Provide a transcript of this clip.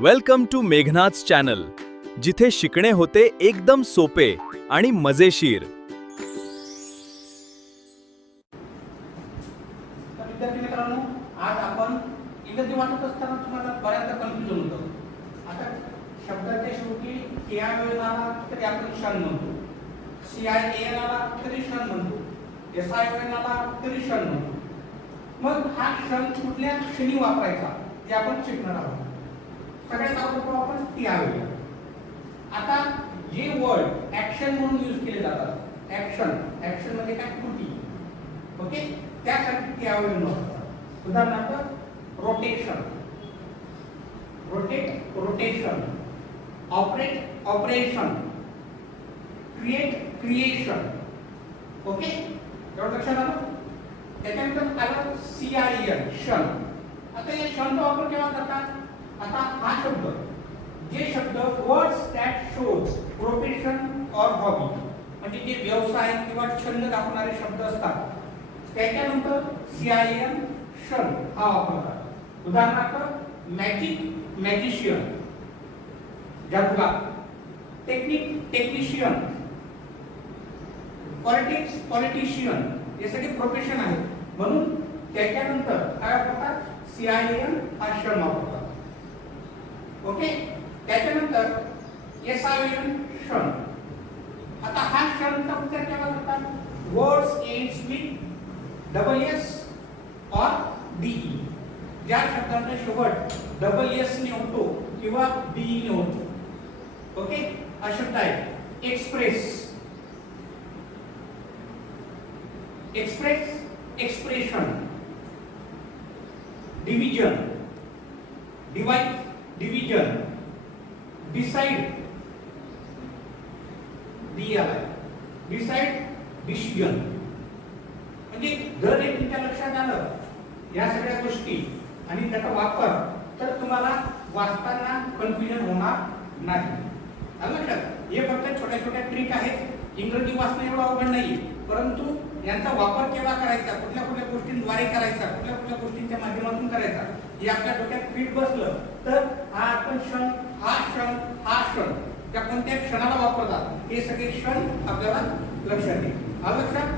Welcome to मेघनाथ्स channel, जिथे शिकणे होते एकदम सोपे आणि मजेशीर. तर विद्यार्थी मित्रांनो, आज आपण इंग्रजी वाचत असताना तुम्हाला बऱ्याचदा कन्फ्युजन होतं. आता शब्दाच्या शेवटी KI आला तरी आपण क्षण म्हणतो, CIAN आला तरी क्षण म्हणतो, SION आला तरी क्षण म्हणतो. मग हा क्षण कुठल्या क्षणी वापरायचा हे आपण शिकणार आहोत. सगळ्यात अगोदर आपण TI. आता जे वर्ड ऍक्शन म्हणून यूज केले जातात, ऍक्शन म्हणजे काय, कृती. ओके, त्यासाठी TI वापरतात. उदाहरणार्थ rotation, rotation, operation, creation. Okay, एवढं लक्षात आलं. त्याच्यानंतर आलं CIN, क्षण. आता या क्षणचा वापर केव्हा करतात? आता हा शब्द, जे शब्द words that shows profession or hobby, म्हणजे जे व्यवसाय किंवा छंद दाखवणारे शब्द असतात, त्याच्यानंतर CIN, क्षण हा वापरतात. उदाहरणार्थ मॅजिशियन, जादूगार, टेक्निशियन, पॉलिटिशियन, हे सगळे प्रोफेशन आहेत. म्हणून त्याच्यानंतर काय वापरतात? CIN हा क्षण वापरतात. ओके, त्याच्यानंतर SION, क्षण. आता हा क्षणचा उच्चार केला जातात वर्ड्स एंड्स विथ SS और DE. ज्या शब्दांचा शेवट SS ने होतो किंवा DE ने होतो. ओके, अशब्द आहे expression, division, division, decide, decision. म्हणजे जर हे तुमच्या लक्षात आलं या सगळ्या गोष्टी आणि त्याचा वापर, तर तुम्हाला वाचताना कन्फ्युजन होणार नाही. आलं लक्षात? हे फक्त छोट्या छोट्या ट्रिक आहेत. इंग्रजी वाचणं एवढं अवघड नाही, परंतु यांचा वापर केव्हा करायचा, कुठल्या कुठल्या गोष्टींद्वारे करायचा, कुठल्या कुठल्या गोष्टींच्या माध्यमातून करायचा, हे आपल्या डोक्यात फिट बसलं तर हा आपण क्षण, हा क्षण त्या कोणत्या क्षणाला वापरतात हे सगळे क्षण आपल्याला लक्षात येईल. आलं लक्षात?